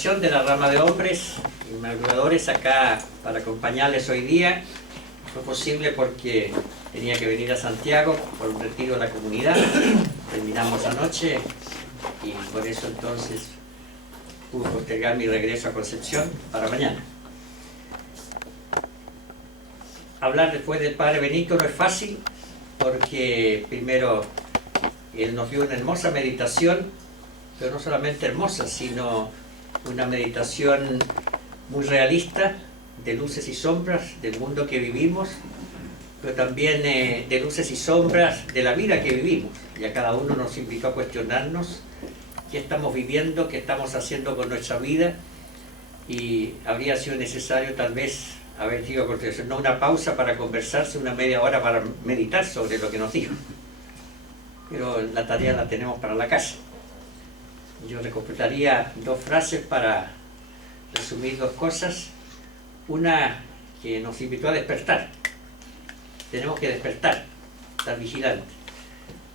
De la rama de hombres inmaculadores acá para acompañarles hoy día. Fue posible porque tenía que venir a Santiago por un retiro de la comunidad. Terminamos anoche y por eso entonces pude postergar mi regreso a Concepción para mañana. Hablar después del Padre Benito no es fácil porque primero él nos dio una hermosa meditación, pero no solamente hermosa, sino una meditación muy realista de luces y sombras del mundo que vivimos, pero también de luces y sombras de la vida que vivimos. Y a cada uno nos invitó a cuestionarnos qué estamos viviendo, qué estamos haciendo con nuestra vida, y habría sido necesario tal vez haber dicho a continuación, no una pausa para conversarse, una media hora para meditar sobre lo que nos dijo. Pero la tarea la tenemos para la casa. Yo recuperaría dos frases para resumir dos cosas. Una que nos invitó a despertar. Tenemos que despertar, estar vigilantes.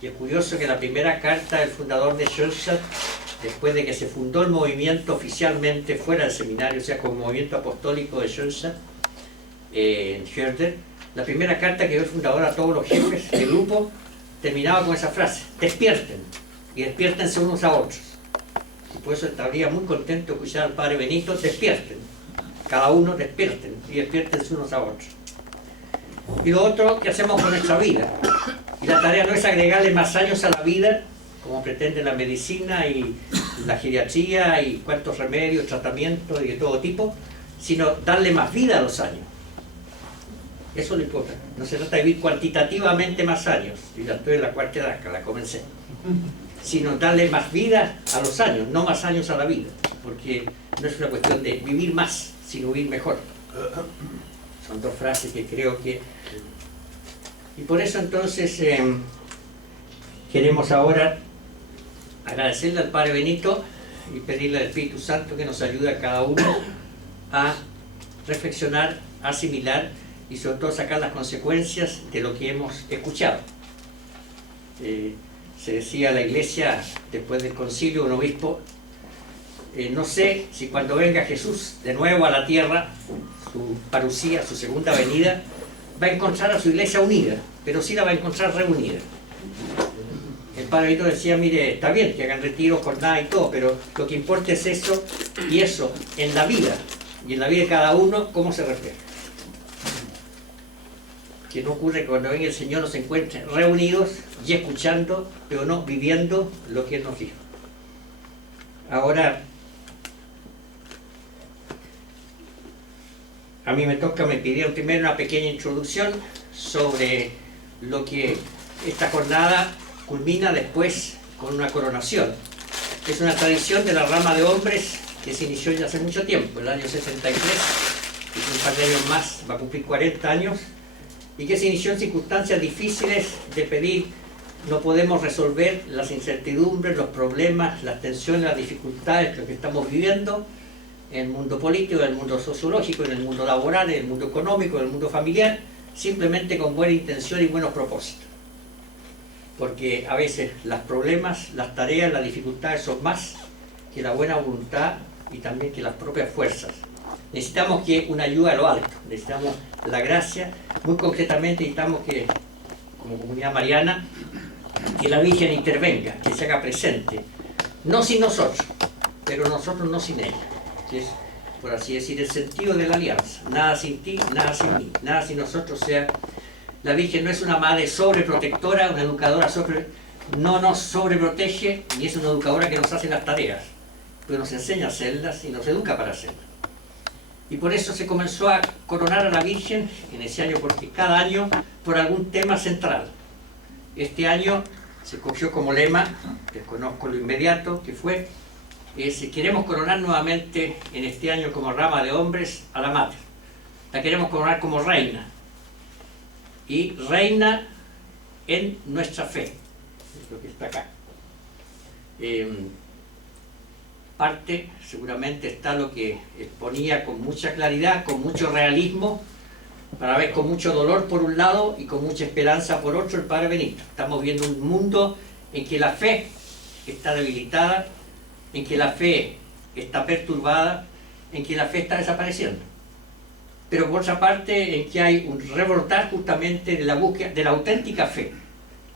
Y es curioso que la primera carta del fundador de Schoenstatt, después de que se fundó el movimiento oficialmente fuera del seminario, o sea, como movimiento apostólico de Schoenstatt, en Herder, la primera carta que dio el fundador a todos los jefes de grupo terminaba con esa frase: despierten, y despiértense unos a otros. Y por eso estaría muy contento de escuchar al Padre Benito: despierten, cada uno despierten y despiértense unos a otros. Y lo otro, ¿qué hacemos con nuestra vida? Y la tarea no es agregarle más años a la vida, como pretende la medicina y la geriatría y cuantos remedios, tratamientos y de todo tipo, sino darle más vida a los años. Eso no importa. No se trata de vivir cuantitativamente más años. Yo ya estoy en la cuarta edad, que la comencé. Sino darle más vida a los años, no más años a la vida. Porque no es una cuestión de vivir más, sino vivir mejor. Son dos frases que creo que... Y por eso entonces queremos ahora agradecerle al Padre Benito y pedirle al Espíritu Santo que nos ayude a cada uno a reflexionar, a asimilar y sobre todo sacar las consecuencias de lo que hemos escuchado. Se decía a la iglesia después del concilio, un obispo, no sé si cuando venga Jesús de nuevo a la tierra, su parucía, su segunda venida, va a encontrar a su iglesia unida, pero sí la va a encontrar reunida. El Padre Benito decía, mire, está bien que hagan retiros, jornada y todo, pero lo que importa es eso, y eso en la vida, y en la vida de cada uno, cómo se refleja. Que no ocurre que cuando venga el Señor nos encuentre reunidos y escuchando, pero no viviendo lo que Él nos dijo. Ahora, a mí me pidieron primero una pequeña introducción sobre lo que esta jornada culmina después con una coronación. Es una tradición de la rama de hombres que se inició ya hace mucho tiempo, el año 63, y un par de años más, va a cumplir 40 años, y que se inició en circunstancias difíciles de pedir. No podemos resolver las incertidumbres, los problemas, las tensiones, las dificultades que estamos viviendo en el mundo político, en el mundo sociológico, en el mundo laboral, en el mundo económico, en el mundo familiar, simplemente con buena intención y buenos propósitos. Porque a veces los problemas, las tareas, las dificultades son más que la buena voluntad y también que las propias fuerzas. Necesitamos que una ayuda a lo alto, necesitamos la gracia, muy concretamente necesitamos que, como comunidad mariana, que la Virgen intervenga, que se haga presente, no sin nosotros, pero nosotros no sin ella, que es, por así decir, el sentido de la alianza. Nada sin ti, nada sin mí, nada sin nosotros. O sea, la Virgen no es una madre sobreprotectora, una educadora no nos sobreprotege, y es una educadora que nos hace las tareas, pero nos enseña a hacerlas y nos educa para hacerlas. Y por eso se comenzó a coronar a la Virgen en ese año, porque cada año por algún tema central. Este año se cogió como lema, desconozco lo inmediato, que fue, si queremos coronar nuevamente en este año como rama de hombres a la Madre. La queremos coronar como reina. Y reina en nuestra fe. Es lo que está acá. Parte, seguramente está lo que exponía con mucha claridad, con mucho realismo, para ver con mucho dolor por un lado y con mucha esperanza por otro, el Padre Benito. Estamos viendo un mundo en que la fe está debilitada, en que la fe está perturbada en que la fe está desapareciendo. Pero por otra parte, en que hay un rebrotar justamente de la búsqueda de la auténtica fe.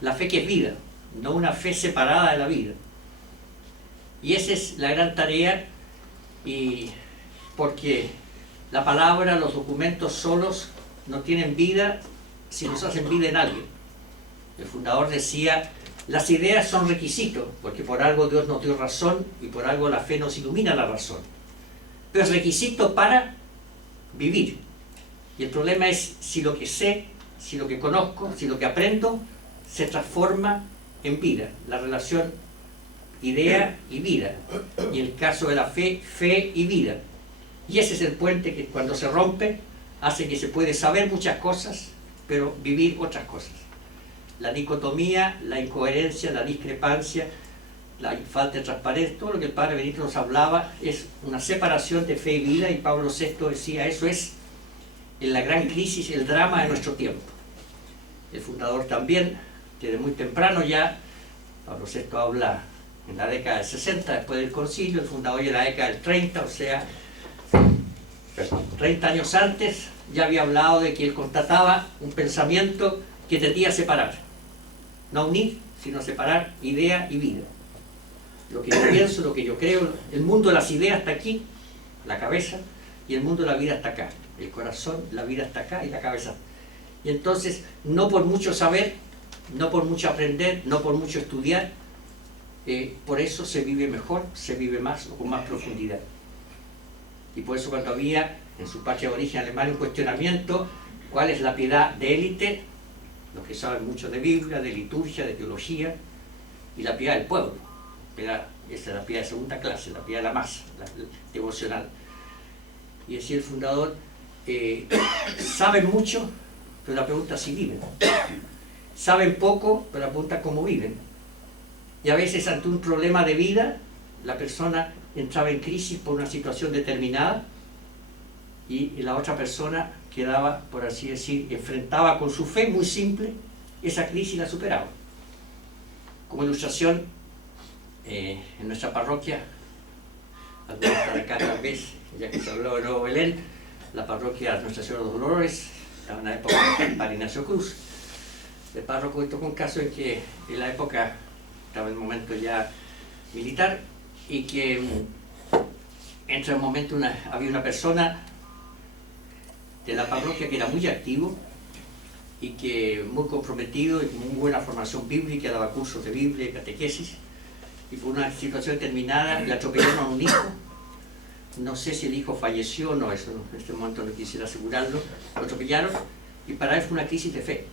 La fe que es vida, no una fe separada de la vida. Y esa es la gran tarea, y porque la palabra, los documentos solos no tienen vida si nos hacen vida en alguien. El fundador decía, las ideas son requisitos, porque por algo Dios nos dio razón y por algo la fe nos ilumina la razón. Pero es requisito para vivir. Y el problema es si lo que sé, si lo que conozco, si lo que aprendo se transforma en vida. La relación idea y vida. Y en el caso de la fe, fe y vida. Y ese es el puente que cuando se rompe hace que se puede saber muchas cosas, pero vivir otras cosas. La dicotomía, la incoherencia, la discrepancia, la falta de transparencia, todo lo que el Padre Benito nos hablaba es una separación de fe y vida, y Pablo VI decía, eso es en la gran crisis, el drama de nuestro tiempo. El fundador también, desde muy temprano ya, Pablo VI habla en la década del 60, después del concilio, el fundador ya en la década del 30, o sea, 30 años antes, ya había hablado de que él constataba un pensamiento que tendía a separar, no unir, sino separar idea y vida. Lo que yo pienso, lo que yo creo, el mundo de las ideas está aquí, la cabeza, y el mundo de la vida está acá, el corazón, la vida está acá y la cabeza. Y entonces, no por mucho saber, no por mucho aprender, no por mucho estudiar, por eso se vive mejor, se vive más o con más profundidad. Y por eso cuando había en su patria de origen alemán un cuestionamiento, ¿cuál es la piedad de élite? Los que saben mucho de Biblia, de liturgia, de teología, y la piedad del pueblo. Esa es la piedad de segunda clase, la piedad de la masa, la devocional. Y decía el fundador, saben mucho, pero la pregunta es si viven. Saben poco, pero la pregunta es cómo viven. Y a veces ante un problema de vida, la persona entraba en crisis por una situación determinada y la otra persona quedaba, por así decir, enfrentaba con su fe muy simple esa crisis y la superaba. Como ilustración, en nuestra parroquia, algunos están acá tal vez, ya que se habló de Nuevo Belén, la parroquia Nuestra Señora de los Dolores, estaba en la época de Padre Ignacio Cruz. El párroco tocó un caso en que en la época estaba en el momento ya militar, y que entre un momento había una persona de la parroquia que era muy activo y que muy comprometido y con muy buena formación bíblica, daba cursos de Biblia y catequesis, y por una situación determinada le atropellaron a un hijo. No sé si el hijo falleció o no, eso en este momento no quisiera asegurarlo. Lo atropellaron y para él fue una crisis de fe.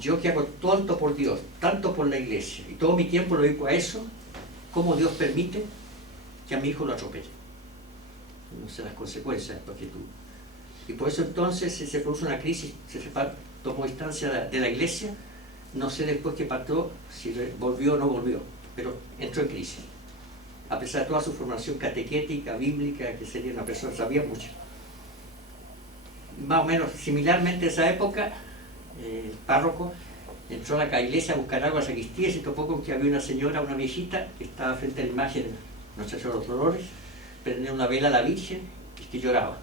Yo que hago tanto por Dios, tanto por la iglesia, y todo mi tiempo lo dedico a eso, ¿cómo Dios permite que a mi hijo lo atropelle? No sé las consecuencias porque tú. Y por eso entonces se produjo una crisis, tomó distancia de la iglesia, no sé después qué pasó, si volvió o no volvió, pero entró en crisis. A pesar de toda su formación catequética, bíblica, que sería una persona que sabía mucho. Más o menos similarmente a esa época, el párroco entró a la iglesia a buscar agua a la sacristía y se topó con que había una señora, una viejita, que estaba frente a la imagen de Nuestra Señora de los Dolores, prendía una vela a la Virgen y que lloraba.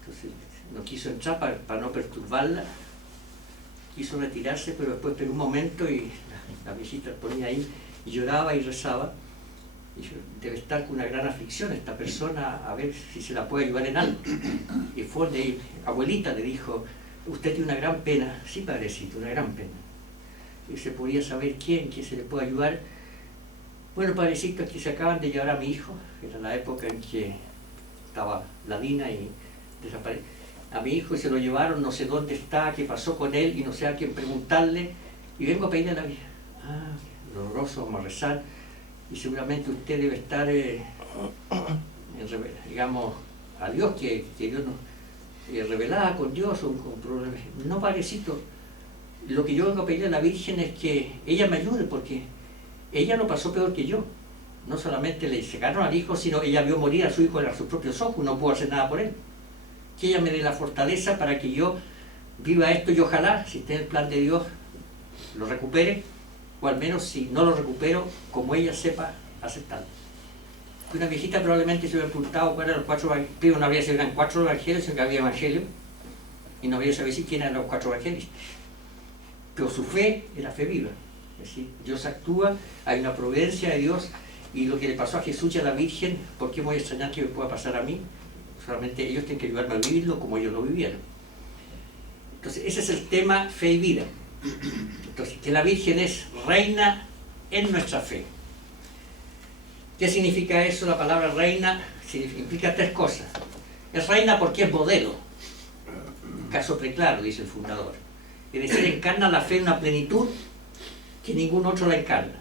Entonces no quiso entrar para no perturbarla, quiso retirarse, pero después de un momento y la viejita ponía ahí y lloraba y rezaba. Y yo, debe estar con una gran aflicción esta persona, a ver si se la puede ayudar en algo. Y fue donde abuelita le dijo, usted tiene una gran pena. Sí, padrecito, una gran pena. Y se podía saber quién se le puede ayudar. Bueno, padrecito, es que se acaban de llevar a mi hijo, era la época en que estaba la Dina y desapareció. A mi hijo y se lo llevaron, no sé dónde está, qué pasó con él y no sé a quién preguntarle. Y vengo a pedirle a la vida. Ah, doloroso, vamos a rezar. Y seguramente usted debe estar, digamos, a Dios, que Dios nos revelada con Dios o con problemas. No, padrecito, lo que yo vengo a pedirle a la Virgen es que ella me ayude, porque ella lo pasó peor que yo. No solamente le sacaron al hijo, sino ella vio morir a su hijo a sus propios ojos, no pudo hacer nada por él. Que ella me dé la fortaleza para que yo viva esto y ojalá, si está en el plan de Dios, lo recupere, o al menos si no lo recupero, como ella sepa aceptarlo. Una viejita probablemente se hubiera preguntado cuáles eran los 4 evangelios, primero no habría sabido que eran 4 evangelios, sino que había evangelio, y no habría sabido si quiénes eran los 4 evangelios. Pero su fe era fe viva. Es decir, Dios actúa, hay una providencia de Dios, y lo que le pasó a Jesús y a la Virgen, ¿por qué me voy a extrañar que me pueda pasar a mí? Solamente ellos tienen que ayudarme a vivirlo como ellos lo vivieron. Entonces, ese es el tema fe y vida. Entonces, que la Virgen es reina en nuestra fe. ¿Qué significa eso? La palabra reina implica 3 cosas. Es reina porque es modelo. Caso preclaro, dice el fundador. Es decir, encarna la fe en una plenitud que ningún otro la encarna.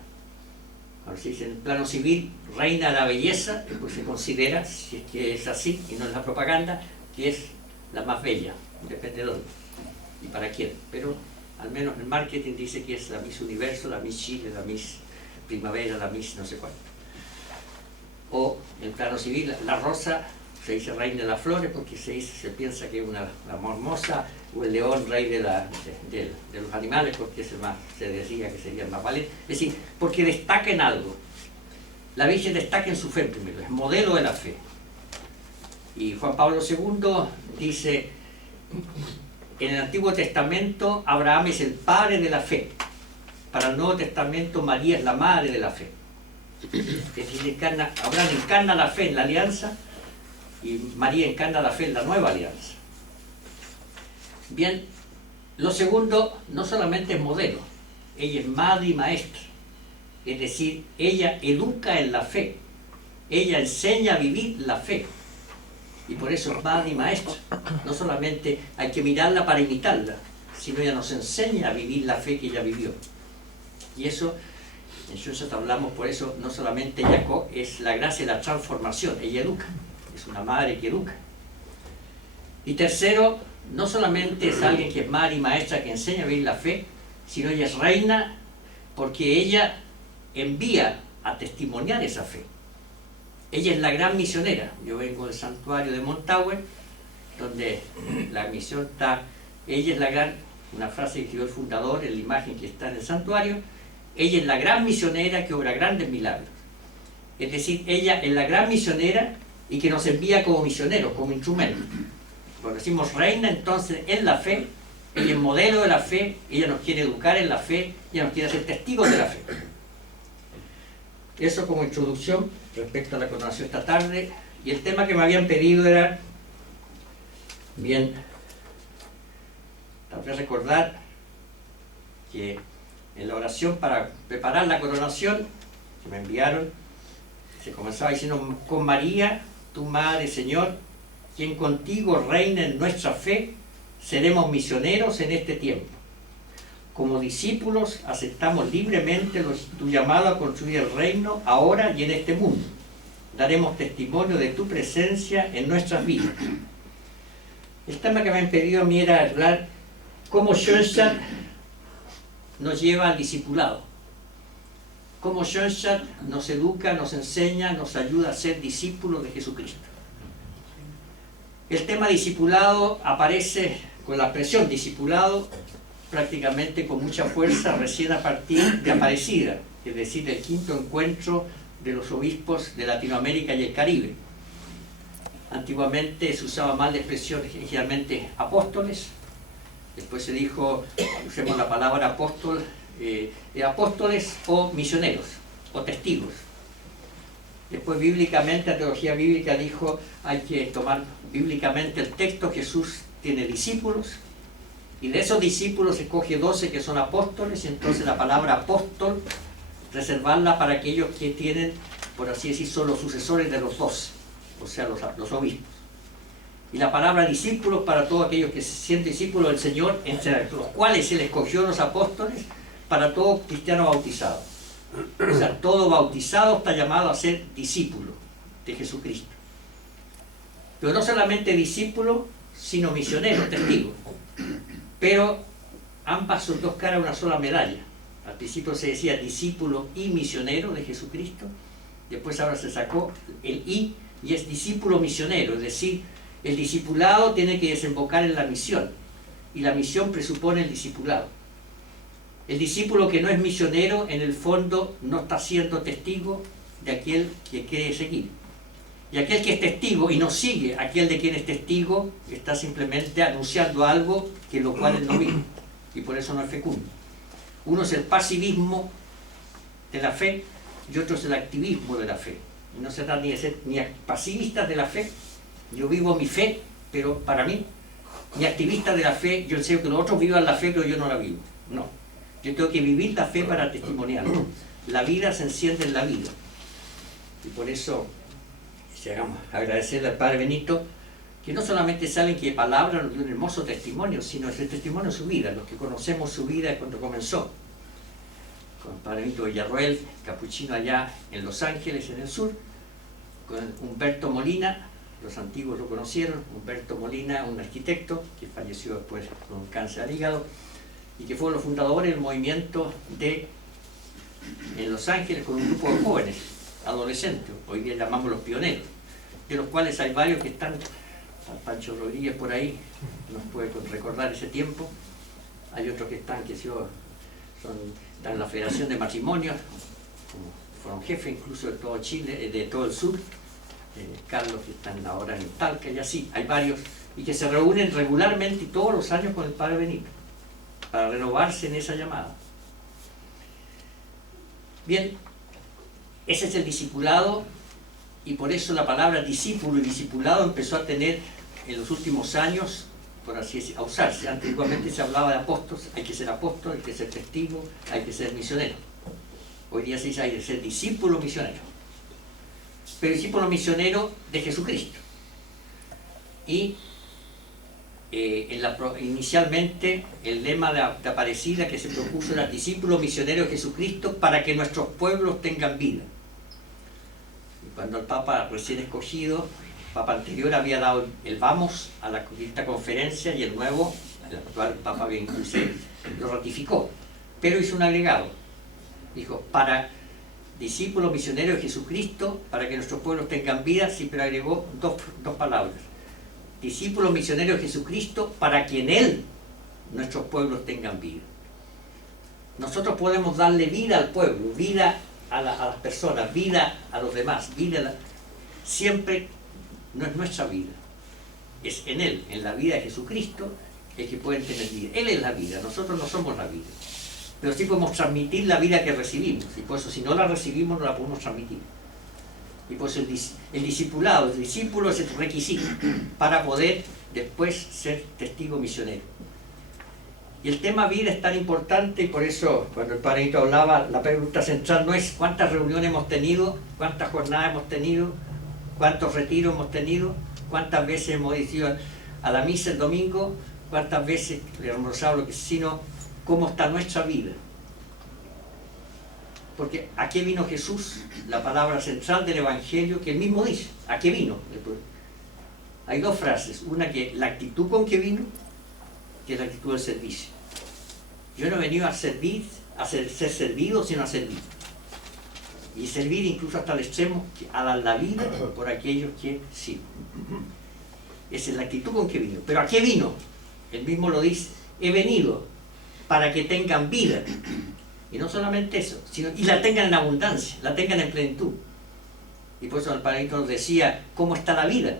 Ahora se dice en el plano civil, reina la belleza, pues se considera, si es que es así, y no es la propaganda, que es la más bella, depende de dónde y para quién. Pero al menos el marketing dice que es la Miss Universo, la Miss Chile, la Miss Primavera, la Miss no sé cuál. O en el plano civil, la rosa se dice reina de las flores porque se piensa que es la más hermosa, o el león rey de los animales porque se decía que sería el más valiente. Es decir, porque destaca en algo. La Virgen destaca en su fe primero, es modelo de la fe. Y Juan Pablo II dice, en el Antiguo Testamento Abraham es el padre de la fe, para el Nuevo Testamento María es la madre de la fe. Es decir, Abraham encarna la fe en la alianza y María encarna la fe en la nueva alianza. Bien, lo segundo, no solamente es modelo, ella es madre y maestra. Es decir, ella educa en la fe, ella enseña a vivir la fe. Y por eso es madre y maestra. No solamente hay que mirarla para imitarla, sino ella nos enseña a vivir la fe que ella vivió. Y eso, en Schoenstatt hablamos, por eso no solamente ella es la gracia de la transformación, ella educa, es una madre que educa. Y tercero, no solamente es alguien que es madre y maestra que enseña a vivir la fe, sino ella es reina porque ella envía a testimoniar esa fe. Ella es la gran misionera. Yo vengo del santuario de Montague, donde la misión está, ella es la gran, una frase que escribió el fundador en la imagen que está en el santuario, ella es la gran misionera que obra grandes milagros. Es decir, ella es la gran misionera y que nos envía como misioneros, como instrumentos. Cuando decimos reina, entonces en la fe, ella es modelo de la fe, ella nos quiere educar en la fe, ella nos quiere hacer testigos de la fe. Eso como introducción respecto a la coronación esta tarde. Y el tema que me habían pedido era, bien, tal vez recordar que en la oración para preparar la coronación que me enviaron, se comenzaba diciendo, con María, tu Madre, Señor, quien contigo reina en nuestra fe, seremos misioneros en este tiempo. Como discípulos aceptamos libremente tu llamado a construir el reino ahora y en este mundo. Daremos testimonio de tu presencia en nuestras vidas. El tema que me han pedido a mí era hablar cómo Schoenstatt nos lleva al discipulado. Cómo Schoenstatt nos educa, nos enseña, nos ayuda a ser discípulos de Jesucristo. El tema discipulado aparece con la expresión discipulado prácticamente con mucha fuerza recién a partir de Aparecida, es decir, del 5º encuentro de los obispos de Latinoamérica y el Caribe. Antiguamente se usaba más la expresión generalmente apóstoles, después se dijo, usemos la palabra apóstol, apóstoles o misioneros o testigos. Después bíblicamente, la teología bíblica dijo, hay que tomar bíblicamente el texto, Jesús tiene discípulos, y de esos discípulos escoge 12 que son apóstoles, y entonces la palabra apóstol, reservarla para aquellos que tienen, por así decir, son los sucesores de los 12, o sea, los obispos. Y la palabra discípulos para todos aquellos que se sienten discípulos del Señor, entre los cuales Él escogió los apóstoles, para todo cristiano bautizado. O sea, todo bautizado está llamado a ser discípulo de Jesucristo. Pero no solamente discípulo, sino misionero, testigo. Pero ambas son dos caras de una sola medalla. Al principio se decía discípulo y misionero de Jesucristo, después ahora se sacó el y es discípulo misionero, es decir, el discipulado tiene que desembocar en la misión, y la misión presupone el discipulado. El discípulo que no es misionero, en el fondo, no está siendo testigo de aquel que quiere seguir. Y aquel que es testigo y no sigue, aquel de quien es testigo, está simplemente anunciando algo que lo cual él no vive, y por eso no es fecundo. Uno es el pasivismo de la fe y otro es el activismo de la fe. Y no se trata ni de ser ni pasivistas de la fe, yo vivo mi fe, pero para mí, ni activista de la fe, yo deseo que los otros vivan la fe, pero yo no la vivo. No, yo tengo que vivir la fe para testimoniarla. La vida se enciende en la vida. Y por eso, agradecerle al Padre Benito, que no solamente saben que palabra nos dio un hermoso testimonio, sino es el testimonio de su vida, los que conocemos su vida cuando comenzó. Con el Padre Benito Villarroel, capuchino allá en Los Ángeles, en el sur, con Humberto Molina, los antiguos lo conocieron, Humberto Molina, un arquitecto que falleció después con cáncer al hígado, y que fue los fundadores del movimiento en Los Ángeles con un grupo de jóvenes, adolescentes, hoy día llamamos los pioneros, de los cuales hay varios que están, Pancho Rodríguez por ahí, nos puede recordar ese tiempo, hay otros que están, están en la Federación de Matrimonios, fueron jefes incluso de todo Chile, de todo el sur, Carlos, que están ahora en Talca, y así, hay varios, y que se reúnen regularmente y todos los años con el Padre Benito, para renovarse en esa llamada. Bien, ese es el discipulado, y por eso la palabra discípulo y discipulado empezó a tener en los últimos años, por así decirlo, a usarse. Antiguamente se hablaba de apóstoles, hay que ser apóstol, hay que ser testigo, hay que ser misionero. Hoy día se dice hay que ser discípulo misionero. Pero discípulo misionero de Jesucristo. Y inicialmente el lema de Aparecida que se propuso era discípulo misionero de Jesucristo para que nuestros pueblos tengan vida. Y cuando el Papa recién escogido, el Papa anterior había dado el vamos a esta conferencia, y el nuevo, el actual Papa XXVI, lo ratificó, pero hizo un agregado. Dijo, para discípulo misionero de Jesucristo, para que nuestros pueblos tengan vida, sí, pero agregó dos palabras. Discípulo misionero de Jesucristo, para que en Él nuestros pueblos tengan vida. Nosotros podemos darle vida al pueblo, vida a las personas, vida a los demás, siempre no es nuestra vida, es en Él, en la vida de Jesucristo, el que pueden tener vida. Él es la vida, nosotros no somos la vida, pero sí podemos transmitir la vida que recibimos, y por eso si no la recibimos no la podemos transmitir. Y por eso el discipulado, el discípulo es el requisito para poder después ser testigo misionero. Y el tema vida es tan importante, y por eso cuando el Padre Benito hablaba, la pregunta central no es cuántas reuniones hemos tenido, cuántas jornadas hemos tenido, cuántos retiros hemos tenido, cuántas veces hemos ido a la misa el domingo, cuántas veces le hemos rezado lo que, sino cómo está nuestra vida. Porque ¿a qué vino Jesús? La palabra central del Evangelio que él mismo dice. ¿A qué vino? Hay dos frases. Una que la actitud con que vino, que es la actitud del servicio. Yo no he venido a servir, a ser servido, sino a servir. Y servir incluso hasta el extremo, a dar la vida por aquellos que sirven. Esa es la actitud con que vino. ¿Pero a qué vino? Él mismo lo dice. He venido para que tengan vida. Y no solamente eso, sino y la tengan en abundancia, la tengan en plenitud. Y por eso el Padre Benito nos decía, ¿cómo está la vida?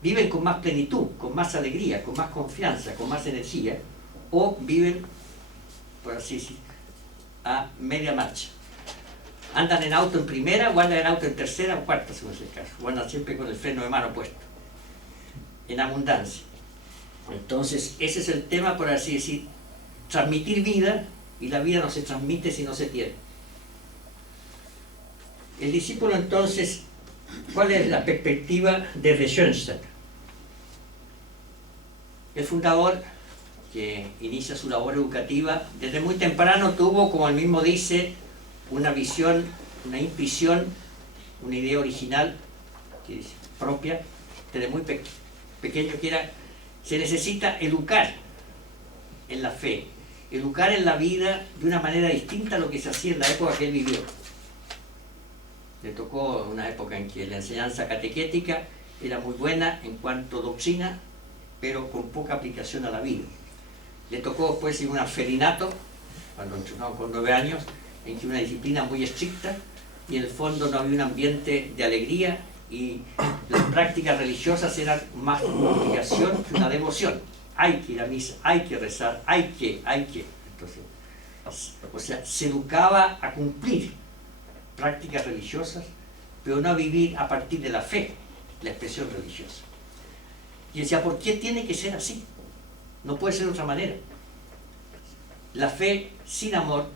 ¿Viven con más plenitud, con más alegría, con más confianza, con más energía? ¿O viven, por así decir, a media marcha? ¿Andan en auto en primera o andan en auto en tercera o cuarta, según es el caso? O andan siempre con el freno de mano puesto, en abundancia. Entonces, ese es el tema, por así decir, transmitir vida. Y la vida no se transmite si no se tiene. El discípulo entonces, ¿cuál es la perspectiva de Schoenstatt? El fundador, que inicia su labor educativa, desde muy temprano tuvo, como él mismo dice, una visión, una intuición, una idea original, que es propia, desde muy pequeño, que era, se necesita educar en la fe, educar en la vida de una manera distinta a lo que se hacía en la época que él vivió. Le tocó una época en que la enseñanza catequética era muy buena en cuanto a doctrina, pero con poca aplicación a la vida. Le tocó después ir un orfelinato, cuando entró con 9 años, en que una disciplina muy estricta, y en el fondo no había un ambiente de alegría, y las prácticas religiosas eran más una obligación que una devoción. Hay que ir a misa, hay que rezar, hay que. Entonces, o sea, se educaba a cumplir prácticas religiosas, pero no a vivir a partir de la fe, la expresión religiosa. Y decía, ¿por qué tiene que ser así? No puede ser de otra manera. La fe sin amor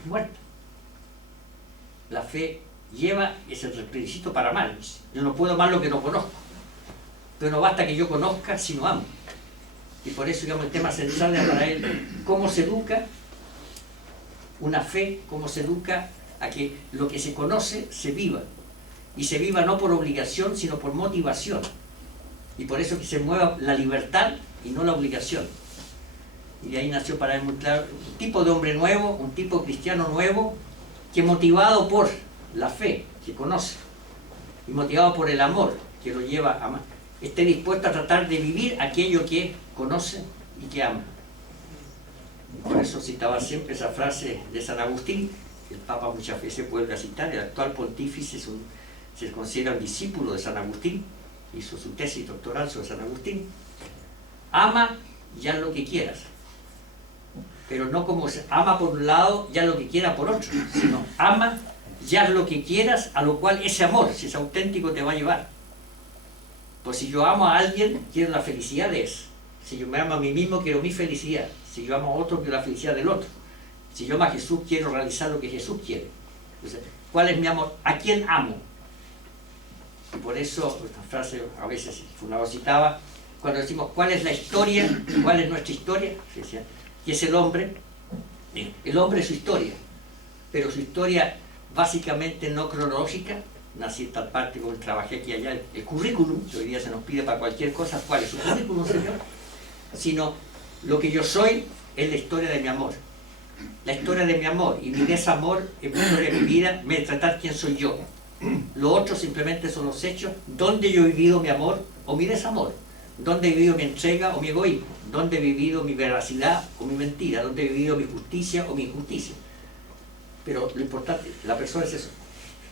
es muerta. La fe es el requisito para amar. Yo no puedo amar lo que no conozco, pero no basta que yo conozca si no amo. Y por eso, digamos, el tema central es para él cómo se educa una fe, cómo se educa a que lo que se conoce se viva, y se viva no por obligación sino por motivación, y por eso que se mueva la libertad y no la obligación. Y de ahí nació para él muy claro un tipo de hombre nuevo, un tipo de cristiano nuevo, que motivado por la fe que conoce y motivado por el amor que lo lleva a amar, esté dispuesto a tratar de vivir aquello que conoce y que ama. Por eso citaba siempre esa frase de San Agustín, que el Papa muchas veces vuelve a citar. El actual pontífice se considera un discípulo de San Agustín, hizo su tesis doctoral sobre San Agustín. Ama ya lo que quieras, pero no como se ama por un lado, ya lo que quiera por otro, sino ama ya lo que quieras, a lo cual ese amor, si es auténtico, te va a llevar. Pues si yo amo a alguien, quiero la felicidad de ese. Si yo me amo a mí mismo, quiero mi felicidad. Si yo amo a otro, quiero la felicidad del otro. Si yo amo a Jesús, quiero realizar lo que Jesús quiere. Entonces, ¿cuál es mi amor? ¿A quién amo? Y por eso, esta frase a veces el fundador citaba, cuando decimos ¿cuál es la historia? ¿Cuál es nuestra historia? Se decía, que es el hombre es su historia, pero su historia básicamente no cronológica. Nací en tal parte, como trabajé aquí y allá, el currículum, que hoy día se nos pide para cualquier cosa, ¿cuál es su currículum, señor? Sino lo que yo soy es la historia de mi amor. La historia de mi amor y mi desamor es la historia de mi vida, me tratar quién soy yo. Lo otro simplemente son los hechos, donde yo he vivido mi amor o mi desamor, donde he vivido mi entrega o mi egoísmo, donde he vivido mi veracidad o mi mentira, donde he vivido mi justicia o mi injusticia. Pero lo importante, la persona es eso.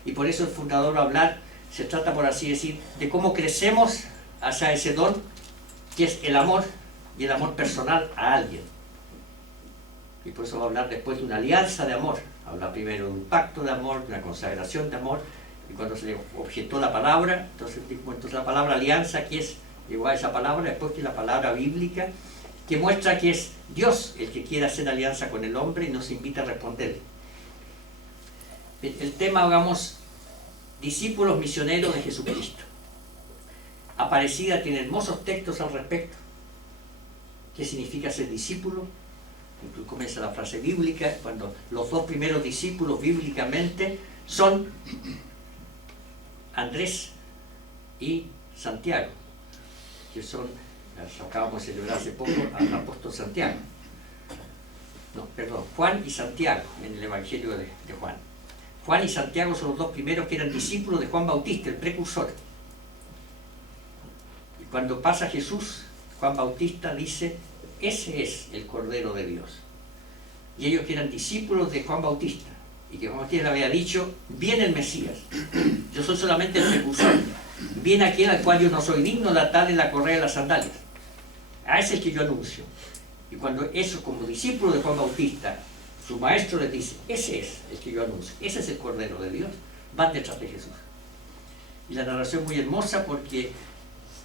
Y por eso el fundador va a hablar, se trata, por así decir, de cómo crecemos hacia ese don, que es el amor, y el amor personal a alguien. Y por eso va a hablar después de una alianza de amor. Habla primero de un pacto de amor, de una consagración de amor, y cuando se le objetó la palabra, entonces la palabra alianza, que es, llegó a esa palabra, después que la palabra bíblica, que muestra que es Dios el que quiere hacer alianza con el hombre y nos invita a responder. El tema, hagamos, discípulos misioneros de Jesucristo. Aparecida tiene hermosos textos al respecto. ¿Qué significa ser discípulo? Incluso comienza la frase bíblica, cuando los dos primeros discípulos bíblicamente son Andrés y Santiago, que son, acabamos de celebrar hace poco al apóstol Santiago. No, perdón, Juan y Santiago en el Evangelio de Juan. Juan y Santiago son los dos primeros que eran discípulos de Juan Bautista, el precursor. Y cuando pasa Jesús, Juan Bautista dice, ese es el Cordero de Dios. Y ellos que eran discípulos de Juan Bautista, y que Juan Bautista le había dicho, viene el Mesías, yo soy solamente el precursor, viene aquel al cual yo no soy digno de atarle la correa de las sandalias. A ese es el que yo anuncio. Y cuando eso, como discípulo de Juan Bautista, su maestro les dice, ese es el que yo anuncio, ese es el Cordero de Dios, van detrás de Jesús. Y la narración es muy hermosa porque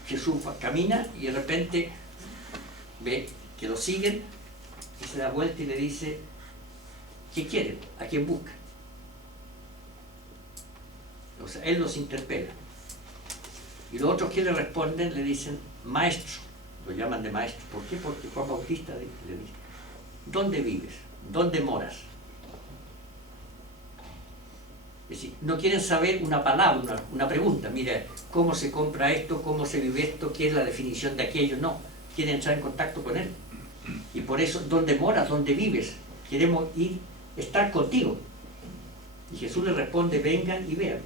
Jesús camina y de repente ve que lo siguen y se da vuelta y le dice, ¿qué quieren? ¿A quién buscan? O sea, él los interpela. Y los otros que le responden le dicen, maestro, lo llaman de maestro. ¿Por qué? Porque Juan Bautista le dice, ¿dónde vives? ¿Dónde moras? Es decir, no quieren saber una palabra, una pregunta, mira, ¿cómo se compra esto? ¿Cómo se vive esto? ¿Qué es la definición de aquello? No, quieren entrar en contacto con él. Y por eso, ¿dónde moras? ¿Dónde vives? Queremos estar contigo. Y Jesús les responde, vengan y vean.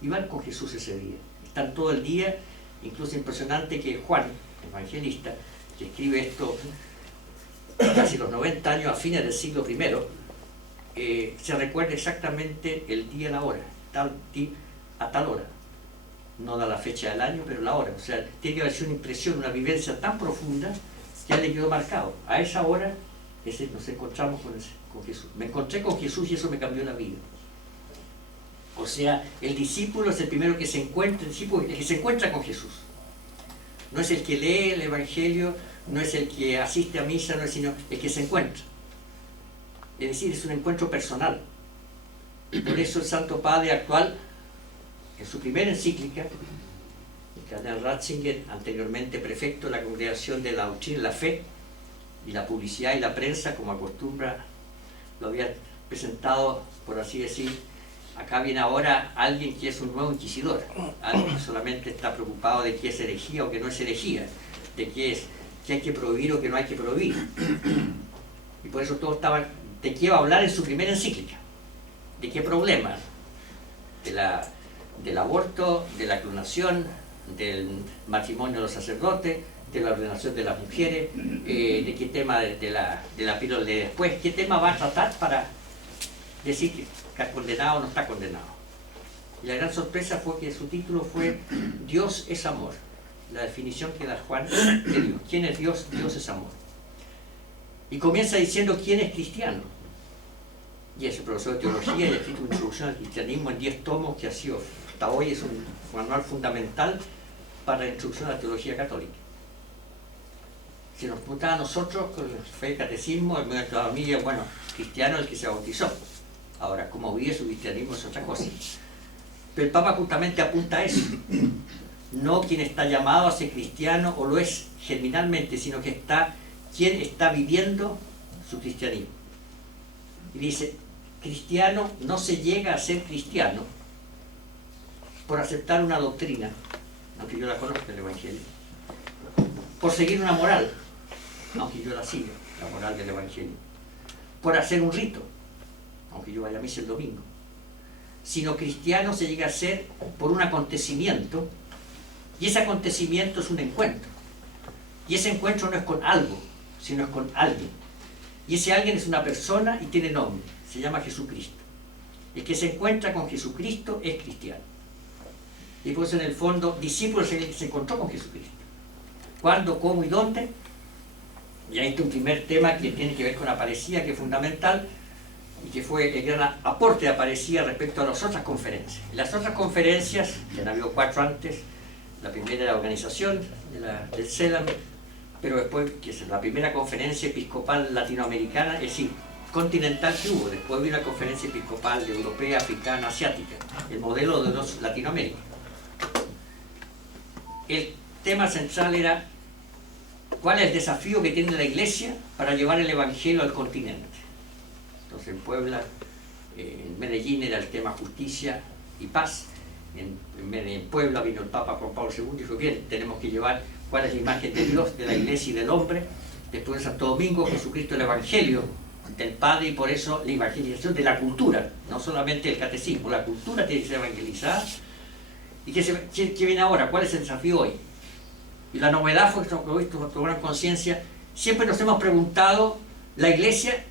Y van con Jesús ese día. Están todo el día, incluso impresionante que Juan, evangelista, que escribe esto casi los 90 años a fines del siglo I, se recuerde exactamente el día y la hora, a tal hora. No da la fecha del año, pero la hora. O sea, tiene que haber sido una impresión, una vivencia tan profunda que ya le quedó marcado. A esa hora nos encontramos con Jesús. Me encontré con Jesús y eso me cambió la vida. O sea, el discípulo es el primero que se encuentra, el que se encuentra con Jesús. No es el que lee el Evangelio, no es el que asiste a misa, no es sino el que se encuentra. Es decir, es un encuentro personal. Por eso el Santo Padre actual, en su primera encíclica, el cardenal Ratzinger, anteriormente prefecto de la Congregación de la Doctrina y la Fe, y la publicidad y la prensa, como acostumbra, lo había presentado, por así decir. Acá viene ahora alguien que es un nuevo inquisidor, alguien que solamente está preocupado de qué es herejía o qué no es herejía, de qué hay que prohibir o qué no hay que prohibir. Y por eso todo estaba, de qué iba a hablar en su primera encíclica, de qué problema, del aborto, de la clonación, del matrimonio de los sacerdotes, de la ordenación de las mujeres, de qué tema de la píldora de después, qué tema va a tratar para decir que está condenado o no está condenado. Y la gran sorpresa fue que su título fue Dios es amor, la definición que da Juan de Dios. ¿Quién es Dios? Dios es amor. Y comienza diciendo quién es cristiano. Y es el profesor de teología y ha escrito una introducción al cristianismo en 10 tomos que ha sido, hasta hoy es un manual fundamental para la introducción a la teología católica. Si nos preguntaba a nosotros con el fe y catecismo, el medio de la familia, bueno, cristiano es el que se bautizó. Ahora, cómo vive su cristianismo es otra cosa. Pero el Papa justamente apunta a eso. No quien está llamado a ser cristiano o lo es germinalmente, sino que quien está viviendo su cristianismo. Y dice, cristiano no se llega a ser cristiano por aceptar una doctrina, aunque yo la conozco del Evangelio, por seguir una moral, aunque yo la siga, la moral del Evangelio, por hacer un rito, aunque yo vaya a misa el domingo, sino cristiano se llega a ser por un acontecimiento, y ese acontecimiento es un encuentro, y ese encuentro no es con algo, sino es con alguien, y ese alguien es una persona y tiene nombre, se llama Jesucristo. El que se encuentra con Jesucristo es cristiano, y pues en el fondo discípulo es el que se encontró con Jesucristo. ¿Cuándo, cómo y dónde? Y ahí está un primer tema que tiene que ver con la parecía, que es fundamental, y que fue el gran aporte de Aparecida respecto a las otras conferencias. Las otras conferencias, que han habido 4 antes, la primera de la organización del CELAM, pero después, que es la primera conferencia episcopal latinoamericana, es decir, continental que hubo, después vino la conferencia episcopal de europea, africana, asiática, el modelo de los Latinoamérica. El tema central era cuál es el desafío que tiene la Iglesia para llevar el Evangelio al continente. Entonces en Puebla, en Medellín era el tema justicia y paz. En Puebla vino el Papa Juan Pablo II y dijo, bien, tenemos que llevar cuál es la imagen de Dios, de la Iglesia y del hombre. Después de Santo Domingo, Jesucristo, el Evangelio del Padre, y por eso la evangelización de la cultura, no solamente el catecismo, la cultura tiene que ser evangelizada. ¿Y qué viene ahora? ¿Cuál es el desafío hoy? Y la novedad fue que hoy tomaron conciencia, siempre nos hemos preguntado, la Iglesia,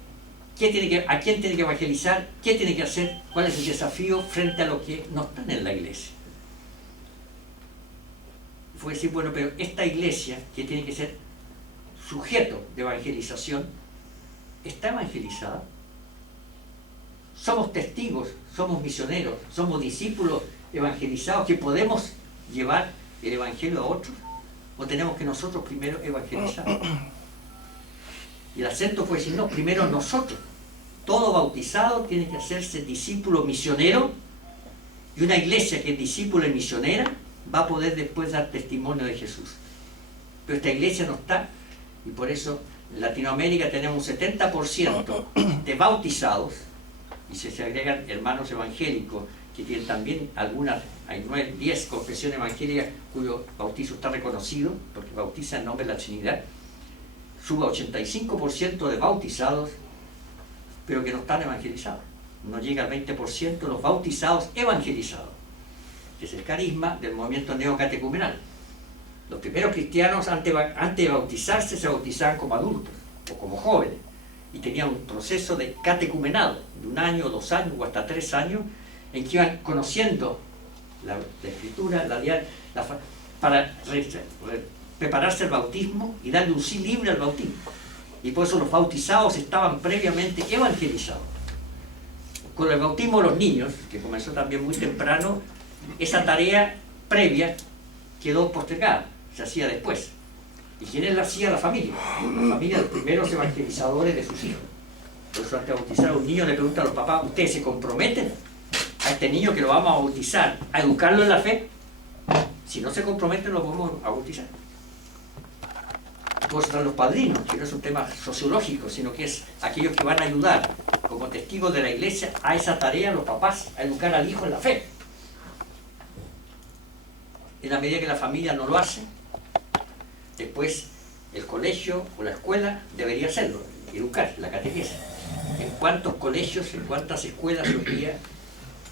¿a quién tiene que evangelizar? ¿Qué tiene que hacer? ¿Cuál es el desafío frente a los que no están en la Iglesia? Fue decir, bueno, pero esta Iglesia, que tiene que ser sujeto de evangelización, ¿está evangelizada? Somos testigos, somos misioneros, somos discípulos evangelizados que podemos llevar el Evangelio a otros, o tenemos que nosotros primero evangelizar. Y el acento fue decir, no, primero nosotros. Todo bautizado tiene que hacerse discípulo misionero, y una iglesia que es discípula y misionera va a poder después dar testimonio de Jesús. Pero esta iglesia no está, y por eso en Latinoamérica tenemos un 70% de bautizados, y si se agregan hermanos evangélicos que tienen también algunas, hay 10 confesiones evangélicas cuyo bautizo está reconocido, porque bautiza en nombre de la Trinidad, sube a 85% de bautizados, pero que no están evangelizados. No llega al 20% de los bautizados evangelizados, que es el carisma del movimiento neocatecumenal. Los primeros cristianos, antes de bautizarse, se bautizaban como adultos o como jóvenes, y tenían un proceso de catecumenado de 1 año, 2 años o hasta 3 años, en que iban conociendo la escritura, para prepararse al bautismo y darle un sí libre al bautismo. Y por eso los bautizados estaban previamente evangelizados. Con el bautismo de los niños, que comenzó también muy temprano, esa tarea previa quedó postergada, se hacía después. ¿Y quién la hacía? La familia. La familia, los primeros evangelizadores de sus hijos. Por eso, antes de bautizar a un niño, le preguntan a los papás: ¿ustedes se comprometen a este niño que lo vamos a bautizar, a educarlo en la fe? Si no se comprometen, lo vamos a bautizar. Por eso están los padrinos, que no es un tema sociológico, sino que es aquellos que van a ayudar como testigos de la iglesia a esa tarea, los papás, a educar al hijo en la fe. En la medida que la familia no lo hace, después el colegio o la escuela debería hacerlo, educar, la catequesis. ¿En cuántos colegios, en cuántas escuelas hoy día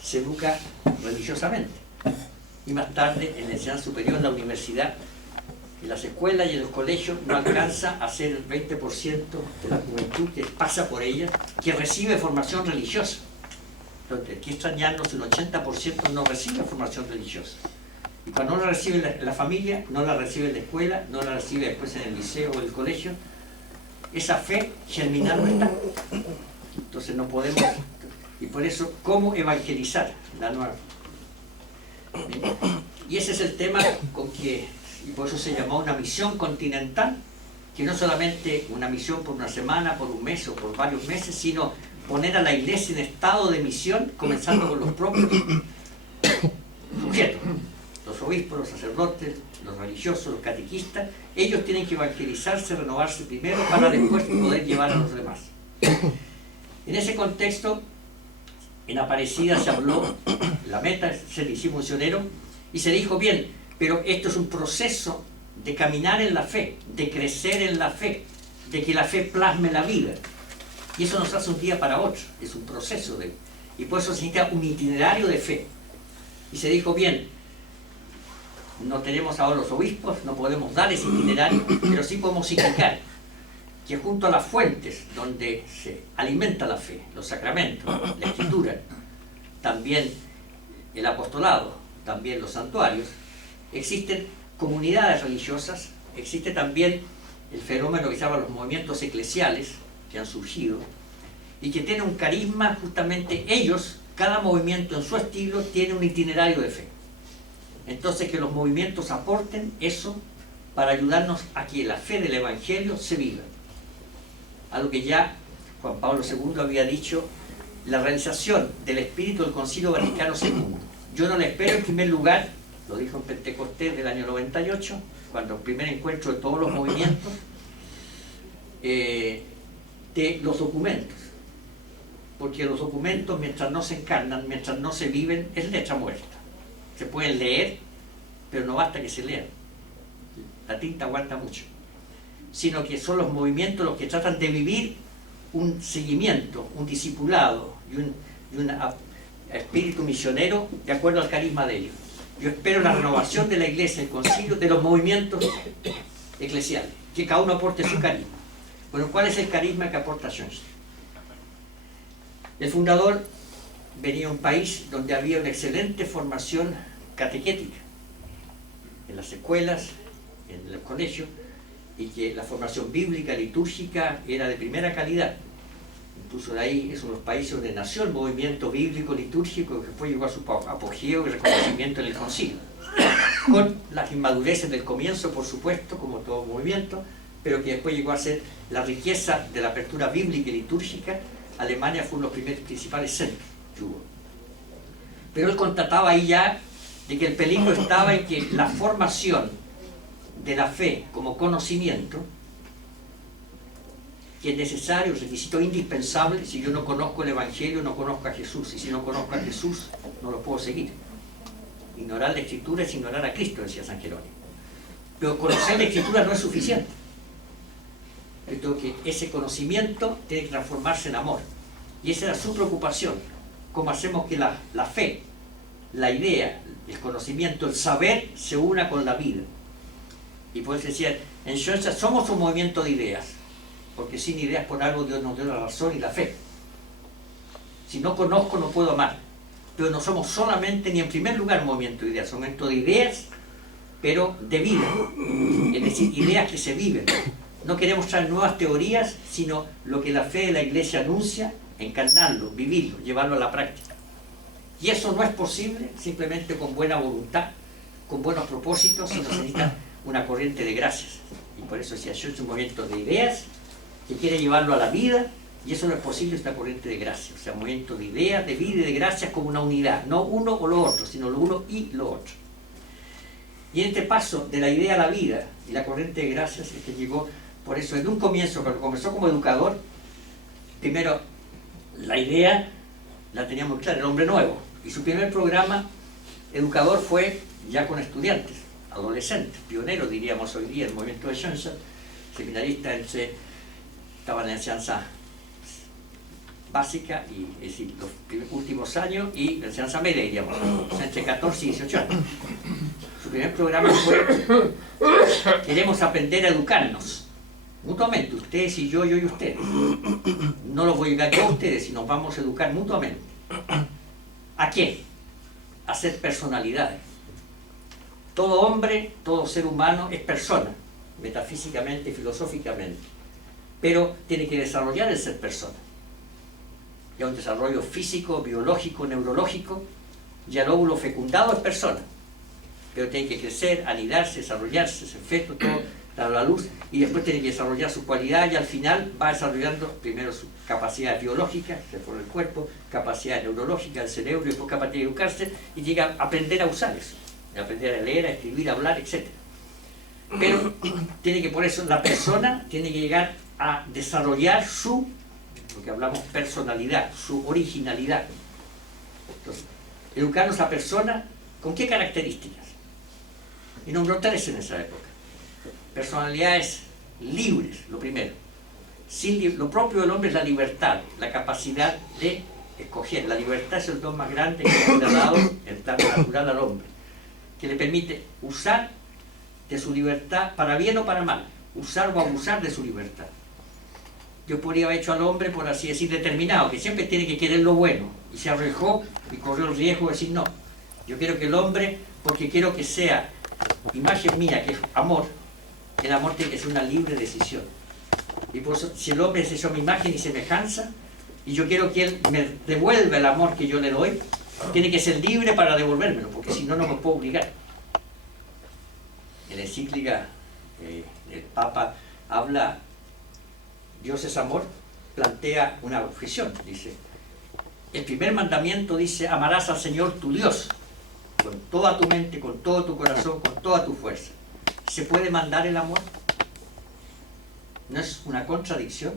se educa religiosamente? Y más tarde, en la enseñanza superior, en la universidad, en las escuelas y en los colegios no alcanza a ser el 20% de la juventud que pasa por ella, que recibe formación religiosa. Entonces, hay que extrañarnos, el 80% no recibe formación religiosa. Y cuando no la recibe la familia, no la recibe en la escuela, no la recibe después en el liceo o el colegio, esa fe germinal no está. Entonces no podemos, y por eso, ¿cómo evangelizar la nueva? Y ese es el tema con que, y por eso se llamó una misión continental, que no solamente una misión por 1 semana, por 1 mes o por varios meses, sino poner a la iglesia en estado de misión, comenzando con los propios sujetos. Los obispos, los sacerdotes, los religiosos, los catequistas, ellos tienen que evangelizarse, renovarse primero para después poder llevar a los demás. En ese contexto, en Aparecida se habló, la meta es ser discípulo misionero, y se dijo: bien, pero esto es un proceso de caminar en la fe, de crecer en la fe, de que la fe plasme la vida. Y eso no se hace un día para otro, es un proceso y por eso se necesita un itinerario de fe. Y se dijo: bien, no tenemos ahora los obispos, no podemos dar ese itinerario, pero sí podemos indicar que junto a las fuentes donde se alimenta la fe, los sacramentos, la escritura, también el apostolado, también los santuarios, existen comunidades religiosas, existe también el fenómeno que se llama los movimientos eclesiales que han surgido y que tienen un carisma. Justamente ellos, cada movimiento en su estilo, tiene un itinerario de fe. Entonces, que los movimientos aporten eso para ayudarnos a que la fe del Evangelio se viva. Algo que ya Juan Pablo II había dicho: la realización del espíritu del Concilio Vaticano II. Yo no le espero en primer lugar, lo dijo en Pentecostés del año 98, cuando el primer encuentro de todos los movimientos, de los documentos. Porque los documentos, mientras no se encarnan, mientras no se viven, es letra muerta. Se pueden leer, pero no basta que se lean. La tinta aguanta mucho. Sino que son los movimientos los que tratan de vivir un seguimiento, un discipulado y un espíritu misionero de acuerdo al carisma de ellos. Yo espero la renovación de la iglesia, el concilio, de los movimientos eclesiales, que cada uno aporte su carisma. Bueno, ¿cuál es el carisma que aporta Schoenstatt? El fundador venía de un país donde había una excelente formación catequética, en las escuelas, en los colegios, y que la formación bíblica, litúrgica, era de primera calidad. Incluso de ahí es uno de los países donde nació el movimiento bíblico litúrgico, que después llegó a su apogeo y reconocimiento en el concilio. Con las inmadureces del comienzo, por supuesto, como todo movimiento, pero que después llegó a ser la riqueza de la apertura bíblica y litúrgica. Alemania fue uno de los primeros principales centros que hubo. Pero él constataba ahí ya de que el peligro estaba en que la formación de la fe como conocimiento, que es necesario, es requisito indispensable. Si yo no conozco el Evangelio, no conozco a Jesús, y si no conozco a Jesús, no lo puedo seguir. Ignorar la Escritura es ignorar a Cristo, decía San Jerónimo. Pero conocer la Escritura no es suficiente. Que ese conocimiento tiene que transformarse en amor. Y esa era su preocupación: cómo hacemos que la fe, la idea, el conocimiento, el saber se una con la vida. Y por eso decía, en Schoenstatt somos un movimiento de ideas. porque sin ideas por algo Dios nos dio la razón y la fe. Si no conozco no puedo amar, pero no somos solamente ni en primer lugar un movimiento de ideas, somos un movimiento de ideas, pero de vida, es decir, ideas que se viven. No queremos traer nuevas teorías, sino lo que la fe de la Iglesia anuncia, encarnarlo, vivirlo, llevarlo a la práctica. Y eso no es posible simplemente con buena voluntad, con buenos propósitos, sino se necesita una corriente de gracias. Y por eso se ha hecho un movimiento de ideas que quiere llevarlo a la vida, y eso no es posible, esta corriente de gracias. O sea, un movimiento de ideas, de vida y de gracias como una unidad, no uno o lo otro, sino lo uno y lo otro. Y en este paso de la idea a la vida y la corriente de gracias es que llegó, por eso en un comienzo, cuando comenzó como educador, primero la idea la tenía muy clara, el hombre nuevo, y su primer programa educador fue ya con estudiantes, adolescentes, pioneros diríamos hoy día, el movimiento de Schoenstatt, seminarista estaba en la enseñanza básica, y, es decir, los últimos años, y la enseñanza media diríamos, o sea, entre 14 y 18 años. Su primer programa fue, queremos aprender a educarnos mutuamente, ustedes y yo y ustedes. No los voy a ayudar yo a ustedes, sino vamos a educar mutuamente. ¿A qué? A ser personalidades. Todo hombre, todo ser humano es persona, metafísicamente y filosóficamente, pero tiene que desarrollar el ser persona. Ya un desarrollo físico, biológico, neurológico, ya el óvulo fecundado es persona, pero tiene que crecer, anidarse, desarrollarse, ese feto, todo, dar la luz, y después tiene que desarrollar su cualidad, y al final va desarrollando primero sus capacidades biológicas, se forma el cuerpo, capacidades neurológicas, el cerebro, y después capacidad de educarse, y llega a aprender a usar eso, a aprender a leer, a escribir, a hablar, etc. Pero tiene que, por eso, la persona tiene que llegar a desarrollar lo que hablamos personalidad, su originalidad. Entonces, educarnos a persona, ¿con qué características? Y nombró 3 en esa época. Personalidades libres, lo primero. Lo propio del hombre es la libertad, la capacidad de escoger. La libertad es el don más grande que le ha dado el dar natural al hombre, que le permite usar de su libertad para bien o para mal, usar o abusar de su libertad. Dios podría haber hecho al hombre, por así decir, determinado, que siempre tiene que querer lo bueno, y se arriesgó y corrió el riesgo de decir no. Yo quiero que el hombre, porque quiero que sea imagen mía, que es amor, el amor tiene que ser una libre decisión. Y por eso, si el hombre es hecho mi imagen y semejanza, y yo quiero que él me devuelva el amor que yo le doy, tiene que ser libre para devolvérmelo, porque si no, no me puedo obligar. En la encíclica, el Papa habla, Dios es amor, plantea una objeción, dice, el primer mandamiento dice, amarás al Señor tu Dios, con toda tu mente, con todo tu corazón, con toda tu fuerza. ¿Se puede mandar el amor? ¿No es una contradicción?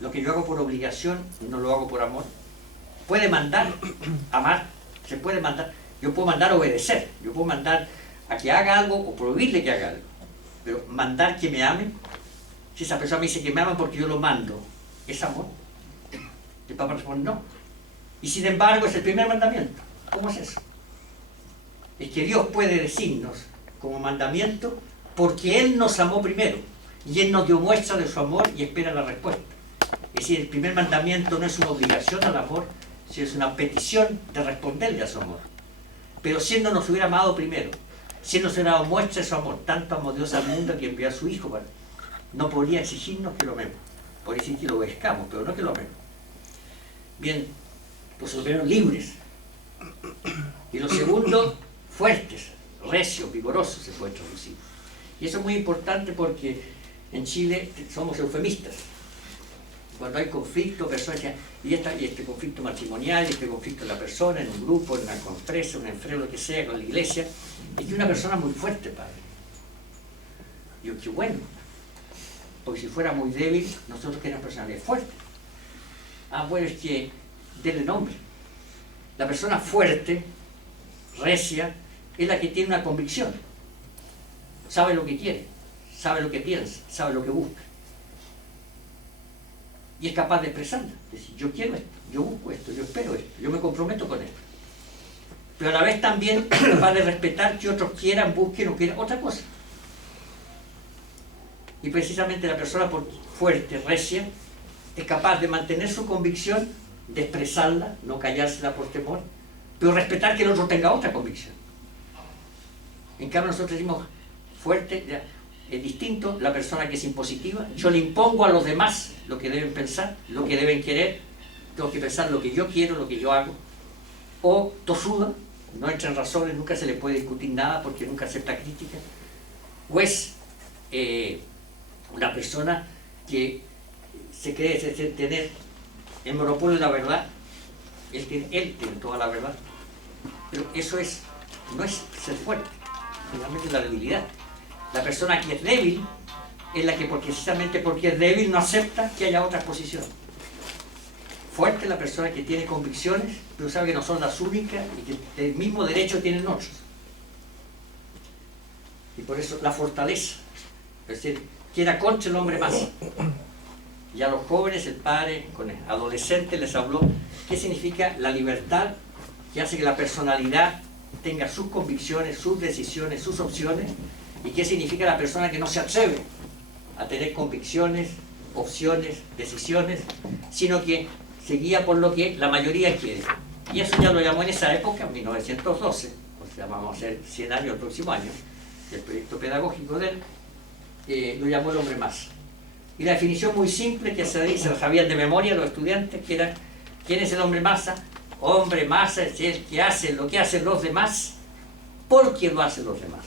Lo que yo hago por obligación, no lo hago por amor. ¿Puede mandar amar? ¿Se puede mandar? Yo puedo mandar obedecer, yo puedo mandar a que haga algo o prohibirle que haga algo, pero mandar que me ame, si esa persona me dice que me ama porque yo lo mando, ¿es amor? El Papa responde no. Y sin embargo es el primer mandamiento. ¿Cómo es eso? Es que Dios puede decirnos como mandamiento porque Él nos amó primero y Él nos dio muestra de su amor y espera la respuesta. Es decir, el primer mandamiento no es una obligación al amor, sino es una petición de responderle a su amor. Pero si Él no nos hubiera amado primero, si Él nos hubiera dado muestra de su amor, tanto amó Dios al mundo que envió a su Hijo, no podría exigirnos que lo amemos. Podría decir que lo obedezcamos, pero no que lo amemos. Bien, pues lo primero, libres. Y lo segundo, fuertes, recios, vigorosos, se puede traducir. Y eso es muy importante porque en Chile somos eufemistas. Cuando hay conflicto, personas y este conflicto matrimonial, este conflicto de la persona, en un grupo, en una empresa, una empresa, lo que sea, con la iglesia, y que una persona muy fuerte, padre. Yo, qué bueno. Porque si fuera muy débil, nosotros queremos personalidad fuerte. Ah, bueno, es que denle nombre. La persona fuerte, recia, es la que tiene una convicción. Sabe lo que quiere, sabe lo que piensa, sabe lo que busca. Y es capaz de expresarlo. Decir, yo quiero esto, yo busco esto, yo espero esto, yo me comprometo con esto. Pero a la vez también es capaz de respetar que otros quieran, busquen o quieran otra cosa. Y precisamente la persona fuerte, recia, es capaz de mantener su convicción, de expresarla, no callársela por temor, pero respetar que el otro tenga otra convicción. En cambio nosotros decimos fuerte, ya, es distinto la persona que es impositiva. Yo le impongo a los demás lo que deben pensar, lo que deben querer, tengo que pensar lo que yo quiero, lo que yo hago. O tosuda, no entra en razones, nunca se le puede discutir nada porque nunca acepta crítica. O es una persona que se cree tener el monopolio de la verdad, él tiene toda la verdad. Pero eso no es ser fuerte, finalmente es la debilidad. La persona que es débil es la que precisamente porque es débil no acepta que haya otras posiciones. Fuerte es la persona que tiene convicciones, pero sabe que no son las únicas y que el mismo derecho tienen otros. Y por eso la fortaleza, es decir, quiera contra el hombre más. Y a los jóvenes el padre, con el adolescente, les habló qué significa la libertad, que hace que la personalidad tenga sus convicciones, sus decisiones, sus opciones, y qué significa la persona que no se atreve a tener convicciones, opciones, decisiones, sino que se guía por lo que la mayoría quiere. Y eso ya lo llamó en esa época, en 1912, o sea, vamos a hacer 100 años el próximo año, el proyecto pedagógico de él, lo llamó el hombre masa. Y la definición muy simple que se la sabían de memoria los estudiantes, que era, ¿quién es el hombre masa? Hombre masa es el que hace lo que hacen los demás, porque lo hacen los demás.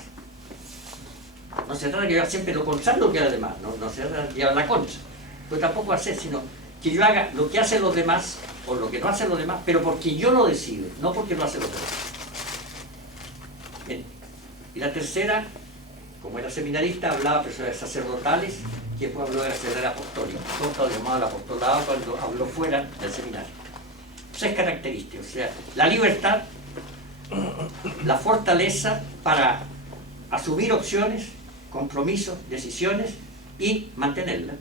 No se trata de que yo haga siempre lo contrario lo que haga los demás, no se trata de llevar la contra, pero tampoco hacer, sino que yo haga lo que hacen los demás, o lo que no hacen los demás, pero porque yo lo decido, no porque lo hacen los demás. Bien. Y la tercera, como era seminarista, hablaba de personas sacerdotales, que después habló de la sede apostólica. Todo lo llamado el apostolado cuando habló fuera del seminario. 6 características, o sea, la libertad, la fortaleza para asumir opciones, compromisos, decisiones y mantenerlas.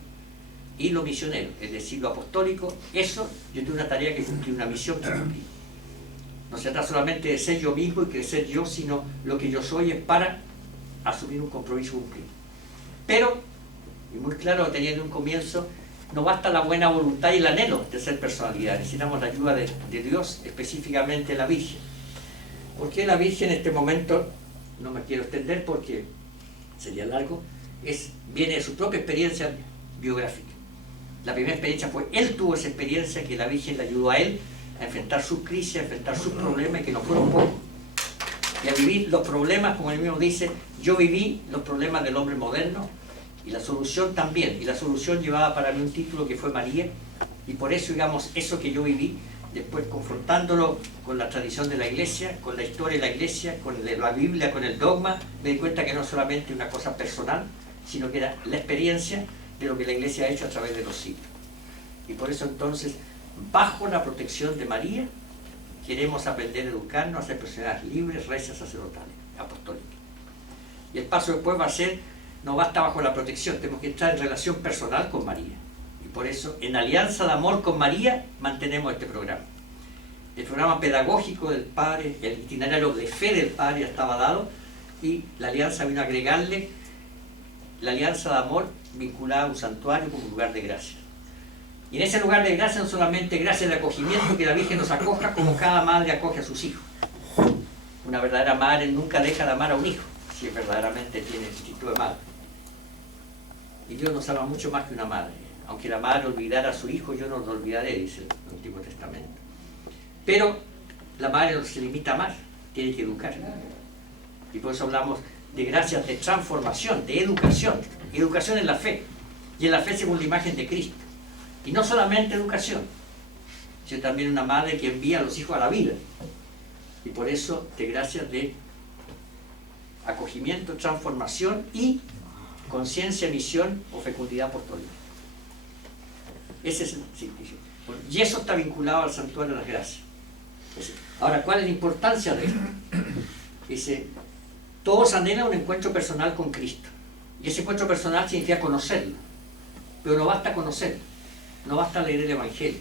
Y lo misionero, es decir, lo apostólico, eso yo tengo una tarea que cumplir, una misión que cumplir. No se trata solamente de ser yo mismo y crecer yo, sino lo que yo soy es para asumir un compromiso cumplir. Pero, y muy claro lo tenía en un comienzo, no basta la buena voluntad y el anhelo de ser personalidad, necesitamos la ayuda de Dios, específicamente la Virgen. ¿Por qué la Virgen en este momento, no me quiero extender porque sería largo, viene de su propia experiencia biográfica? La primera experiencia fue, él tuvo esa experiencia que la Virgen le ayudó a él a enfrentar sus crisis, a enfrentar sus problemas, y que no fueron pocos. Y a vivir los problemas, como él mismo dice, yo viví los problemas del hombre moderno, y la solución también. Y la solución llevaba para mí un título que fue María, y por eso, digamos, eso que yo viví, después confrontándolo con la tradición de la Iglesia, con la historia de la Iglesia, con la Biblia, con el dogma, me di cuenta que no solamente una cosa personal, sino que era la experiencia de lo que la Iglesia ha hecho a través de los siglos. Y por eso entonces, bajo la protección de María, queremos aprender a educarnos, a ser personas libres, recias, sacerdotales, apostólicas. Y el paso después va a ser, no basta bajo la protección, tenemos que entrar en relación personal con María. Y por eso, en alianza de amor con María, mantenemos este programa. El programa pedagógico del Padre, el itinerario de fe del Padre ya estaba dado, y la alianza vino a agregarle la alianza de amor vinculada a un santuario como lugar de gracia. Y en ese lugar de gracia no solamente gracia de acogimiento, que la Virgen nos acoja como cada madre acoge a sus hijos. Una verdadera madre nunca deja de amar a un hijo, si verdaderamente tiene el instinto de madre. Y Dios nos ama mucho más que una madre. Aunque la madre olvidara a su hijo, yo no lo olvidaré, dice el Antiguo Testamento. Pero la madre no se limita a amar, tiene que educar. Y por eso hablamos de gracias de transformación, de educación. Educación en la fe. Y en la fe según la imagen de Cristo. Y no solamente educación, sino también una madre que envía a los hijos a la vida. Y por eso de gracias de acogimiento, transformación y conciencia, misión o fecundidad apostólica. Ese es el significado. Y eso está vinculado al santuario de las gracias. Ahora, ¿cuál es la importancia de esto? Dice, todos anhelan un encuentro personal con Cristo. Y ese encuentro personal significa conocerlo. Pero no basta conocerlo, no basta leer el Evangelio,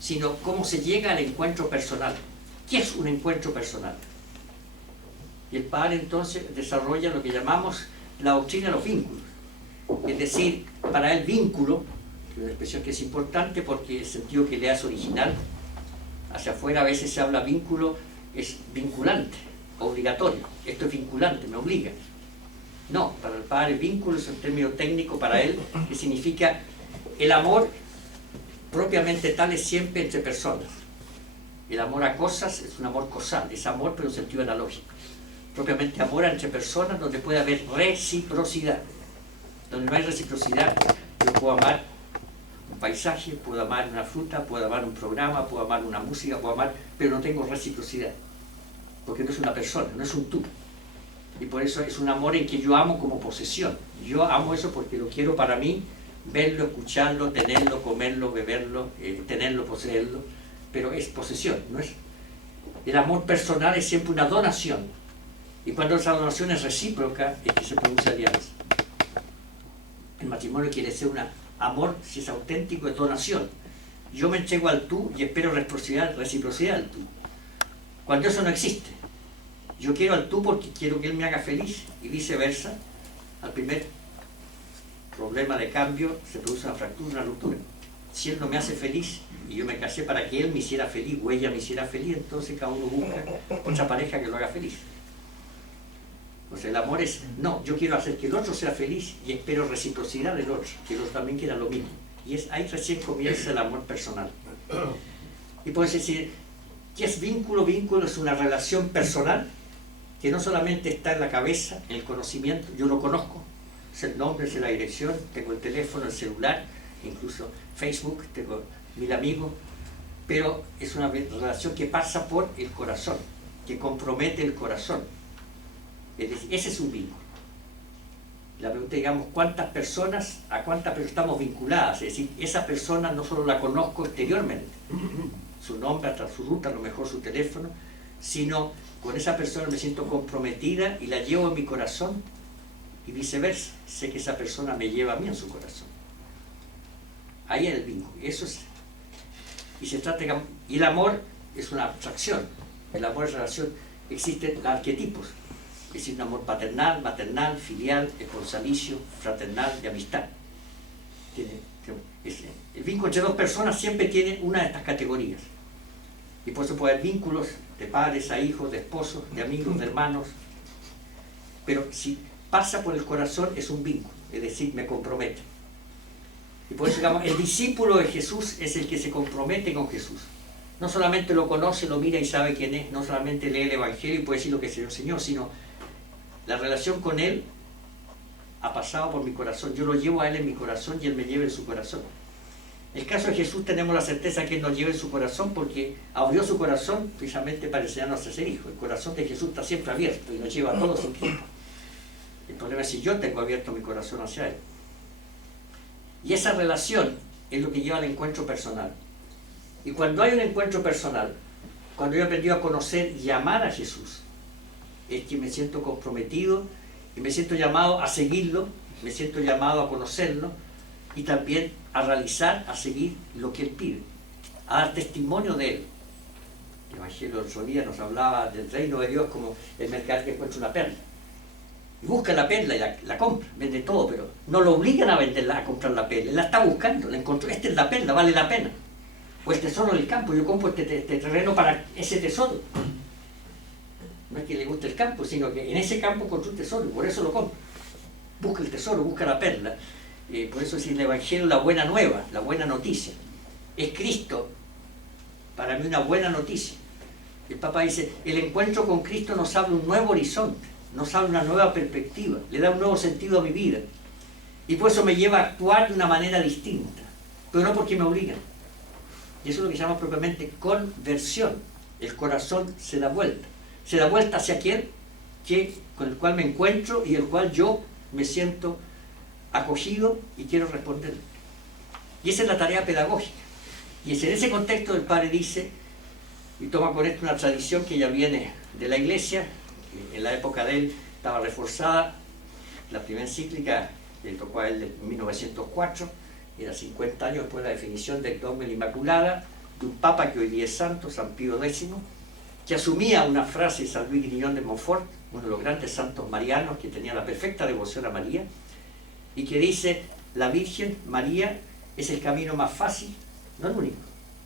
sino cómo se llega al encuentro personal. ¿Qué es un encuentro personal? Y el Padre entonces desarrolla lo que llamamos la doctrina de los vínculos. Es decir, para él vínculo, que es una expresión que es importante porque el sentido que le hace original, hacia afuera a veces se habla vínculo, es vinculante, obligatorio. Esto es vinculante, me obliga. No, para el padre vínculo es un término técnico para él que significa el amor propiamente tal es siempre entre personas. El amor a cosas es un amor causal, es amor pero en sentido analógico. Propiamente amor entre personas donde puede haber reciprocidad. Donde no hay reciprocidad, yo puedo amar un paisaje, puedo amar una fruta, puedo amar un programa, puedo amar una música, puedo amar, pero no tengo reciprocidad. Porque no es una persona, no es un tú. Y por eso es un amor en que yo amo como posesión. Yo amo eso porque lo quiero para mí, verlo, escucharlo, tenerlo, comerlo, beberlo, tenerlo, poseerlo, pero es posesión, no es. El amor personal es siempre una donación. Y cuando esa donación es recíproca, es que se produce alianza. El matrimonio quiere ser un amor, si es auténtico, es donación. Yo me entrego al tú y espero reciprocidad al tú. Cuando eso no existe, yo quiero al tú porque quiero que él me haga feliz y viceversa, al primer problema de cambio se produce una fractura, una ruptura. Si él no me hace feliz y yo me casé para que él me hiciera feliz o ella me hiciera feliz, entonces cada uno busca otra pareja que lo haga feliz. O sea, el amor es, no, yo quiero hacer que el otro sea feliz y espero reciprocidad del otro, que el otro también quiera lo mismo. Y ahí recién comienza el amor personal. Y puedes decir, ¿qué es vínculo? Vínculo es una relación personal que no solamente está en la cabeza, en el conocimiento, yo lo conozco, sé el nombre, sé la dirección, tengo el teléfono, el celular, incluso Facebook, tengo 1000 amigos, pero es una relación que pasa por el corazón, que compromete el corazón. Es decir, ese es un vínculo. La pregunta, digamos, ¿cuántas personas, a cuántas personas estamos vinculadas? Es decir, esa persona no solo la conozco exteriormente, su nombre, hasta su ruta, a lo mejor su teléfono, sino con esa persona me siento comprometida y la llevo en mi corazón y viceversa. Sé que esa persona me lleva a mí en su corazón. Ahí es el vínculo. Eso es. Y se trata, y el amor es una abstracción. El amor es relación. Existen arquetipos. Es un amor paternal, maternal, filial, esponsalicio, fraternal, de amistad. El vínculo entre dos personas siempre tiene una de estas categorías. Y por eso puede haber vínculos de padres a hijos, de esposos, de amigos, de hermanos. Pero si pasa por el corazón es un vínculo, es decir, me compromete. Y por eso, digamos, el discípulo de Jesús es el que se compromete con Jesús. No solamente lo conoce, lo mira y sabe quién es, no solamente lee el Evangelio y puede decir lo que es el Señor, sino la relación con Él ha pasado por mi corazón. Yo lo llevo a Él en mi corazón y Él me lleva en su corazón. En el caso de Jesús tenemos la certeza que Él nos lleva en su corazón porque abrió su corazón precisamente para enseñarnos a ser hijos. El corazón de Jesús está siempre abierto y nos lleva a todos sin tiempo. El problema es si yo tengo abierto mi corazón hacia Él. Y esa relación es lo que lleva al encuentro personal. Y cuando hay un encuentro personal, cuando yo he aprendido a conocer y amar a Jesús, es que me siento comprometido y me siento llamado a seguirlo, me siento llamado a conocerlo y también a realizar, a seguir lo que Él pide, a dar testimonio de Él. El Evangelio del otro día nos hablaba del reino de Dios como el mercader que encuentra una perla. Y busca la perla y la compra, vende todo, pero no lo obligan a venderla, a comprar la perla. Él la está buscando, la encontró, esta es la perla, vale la pena. O el tesoro del campo, yo compro este terreno para ese tesoro. No es que le guste el campo, sino que en ese campo encontró un tesoro y por eso lo compra. Busca el tesoro, busca la perla. Por eso es el Evangelio la buena nueva, la buena noticia. Es Cristo, para mí una buena noticia. El Papa dice, el encuentro con Cristo nos abre un nuevo horizonte, nos abre una nueva perspectiva, le da un nuevo sentido a mi vida. Y por eso me lleva a actuar de una manera distinta, pero no porque me obligan. Y eso es lo que se llama propiamente conversión. El corazón se da vuelta. Se da vuelta hacia aquel con el cual me encuentro y el cual yo me siento acogido y quiero responder. Y esa es la tarea pedagógica. Y es en ese contexto el Padre dice, y toma con esto una tradición que ya viene de la Iglesia, que en la época de él estaba reforzada, la primera encíclica que le tocó a él en 1904, era 50 años después de la definición del dogma de la Inmaculada, de un Papa que hoy día es santo, San Pío X, que asumía una frase de San Luis Grignion de Montfort, uno de los grandes santos marianos que tenía la perfecta devoción a María, y que dice, la Virgen María es el camino más fácil, no el único,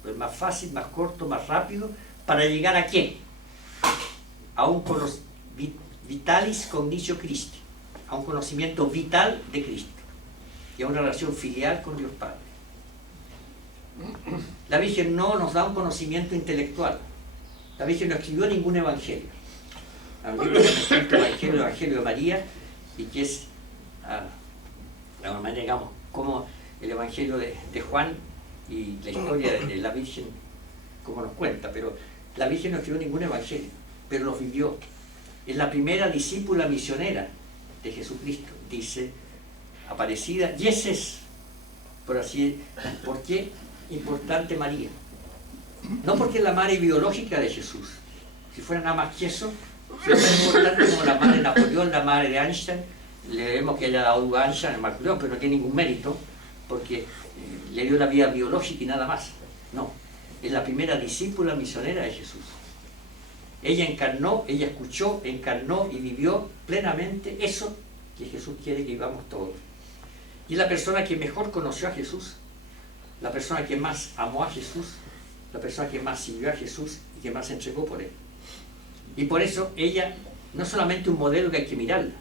pero el más fácil, más corto, más rápido, para llegar ¿a quién? A un vitalis cognitio Christi, a un conocimiento vital de Cristo y a una relación filial con Dios Padre. La Virgen no nos da un conocimiento intelectual. La Virgen no escribió ningún evangelio. Hay un libro que se llama el Evangelio de María, y que es, de alguna manera, digamos, como el Evangelio de Juan y la historia de la Virgen, como nos cuenta. Pero la Virgen no escribió ningún evangelio, pero los vivió. Es la primera discípula misionera de Jesucristo, dice Aparecida, y ese es, por así, ¿por qué importante María? No porque es la madre biológica de Jesús. Si fuera nada más que eso, sería tan importante como la madre de Napoleón, la madre de Einstein. Le vemos que haya dado a Einstein a Napoleón, pero no tiene ningún mérito, porque le dio la vida biológica y nada más. No, es la primera discípula misionera de Jesús. Ella encarnó, ella escuchó, encarnó y vivió plenamente eso que Jesús quiere que vivamos todos. Y es la persona que mejor conoció a Jesús, la persona que más amó a Jesús, la persona que más sirvió a Jesús y que más se entregó por él. Y por eso ella no es solamente un modelo que hay que mirarla,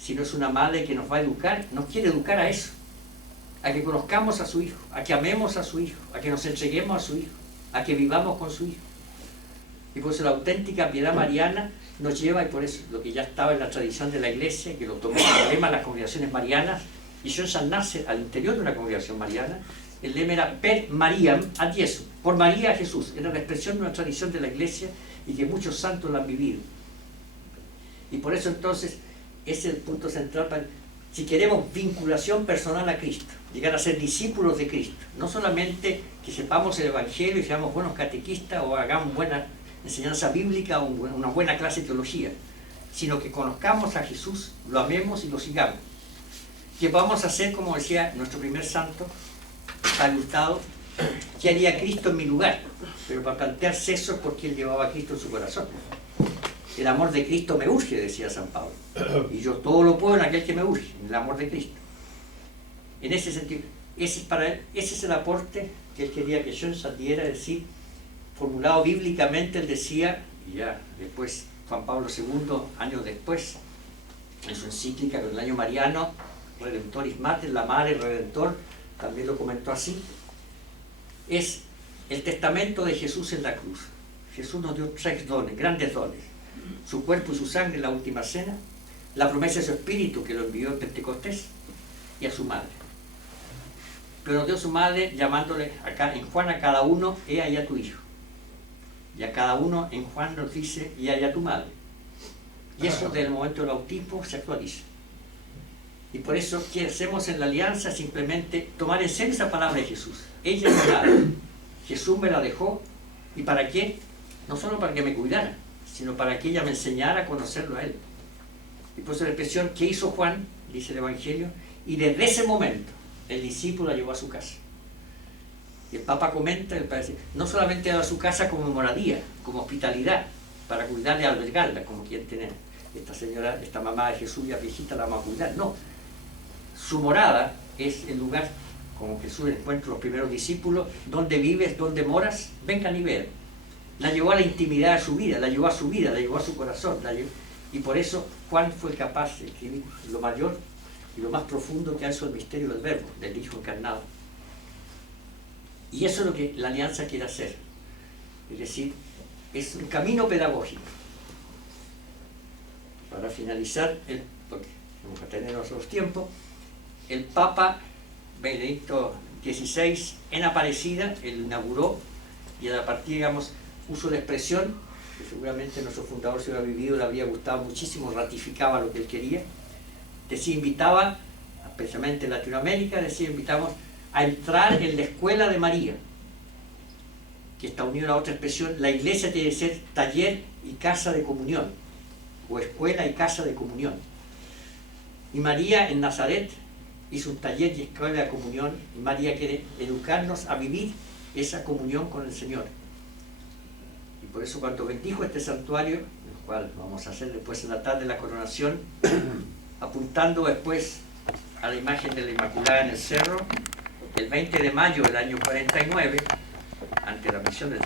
sino es una madre que nos va a educar, nos quiere educar a eso, a que conozcamos a su Hijo, a que amemos a su Hijo, a que nos entreguemos a su Hijo, a que vivamos con su Hijo. Y por eso la auténtica piedad mariana nos lleva, y por eso lo que ya estaba en la tradición de la Iglesia, que lo tomó como lema las congregaciones marianas, y San nace al interior de una congregación mariana, el lema era per Mariam ad Jesum, por María a Jesús. Era la expresión de una tradición de la Iglesia y que muchos santos la han vivido. Y por eso entonces es el punto central para, si queremos vinculación personal a Cristo, llegar a ser discípulos de Cristo, no solamente que sepamos el Evangelio y seamos buenos catequistas o hagamos buena enseñanza bíblica o una buena clase de teología, sino que conozcamos a Jesús, lo amemos y lo sigamos. Que vamos a hacer, como decía nuestro primer santo, San Hurtado, ¿qué haría Cristo en mi lugar? Pero para plantearse eso es porque él llevaba a Cristo en su corazón. El amor de Cristo me urge, decía San Pablo, y yo todo lo puedo en aquel que me urge, en el amor de Cristo. En ese sentido, ese es para él, ese es el aporte que él quería que Schoenstatt diera, es decir, formulado bíblicamente. Él decía, y ya después Juan Pablo II, años después, en su encíclica con el año mariano, Redemptoris Mater, la madre Redentor, también lo comentó así, es el testamento de Jesús en la cruz. Jesús nos dio 3 dones, grandes dones: su cuerpo y su sangre en la última cena, la promesa de su Espíritu que lo envió en Pentecostés, y a su madre. Pero nos dio su madre llamándole acá en Juan a cada uno, he allá tu hijo. Y a cada uno en Juan nos dice, y allá tu madre. Y eso desde el momento del bautismo se actualiza. Y por eso, ¿qué hacemos en la alianza? Simplemente tomar en serio esa palabra de Jesús. Ella es mi madre. Jesús me la dejó. ¿Y para qué? No solo para que me cuidara, sino para que ella me enseñara a conocerlo a él. Y por eso la expresión que hizo Juan, dice el Evangelio, y desde ese momento el discípulo la llevó a su casa. Y el Papa comenta, no solamente a su casa como moradía, como hospitalidad, para cuidarla y albergarla, como quien tiene esta señora, esta mamá de Jesús ya viejita, la vamos a cuidar. No, su morada es el lugar, como Jesús encuentra los primeros discípulos, donde vives, donde moras, vengan y vean. La llevó a la intimidad de su vida, la llevó a su vida, la llevó a su corazón, y por eso Juan fue capaz de escribir lo mayor y lo más profundo que ha hecho el misterio del Verbo, del Hijo encarnado. Y eso es lo que la alianza quiere hacer, es decir, es un camino pedagógico. Para finalizar, porque vamos a tener otros tiempos, el Papa Benedicto XVI en Aparecida, él inauguró, y a partir, digamos, uso de expresión, que seguramente nuestro fundador, si hubiera vivido, le habría gustado muchísimo, ratificaba lo que él quería. Decía, invitaba, especialmente en Latinoamérica, decía, invitamos a entrar en la escuela de María, que está unido a otra expresión. La iglesia tiene que ser taller y casa de comunión, o escuela y casa de comunión. Y María en Nazaret hizo un taller y escuela de comunión, y María quiere educarnos a vivir esa comunión con el Señor. Y por eso cuando bendijo este santuario, el cual vamos a hacer después en la tarde la coronación, apuntando después a la imagen de la Inmaculada en el cerro el 20 de mayo del año 49, ante la misión del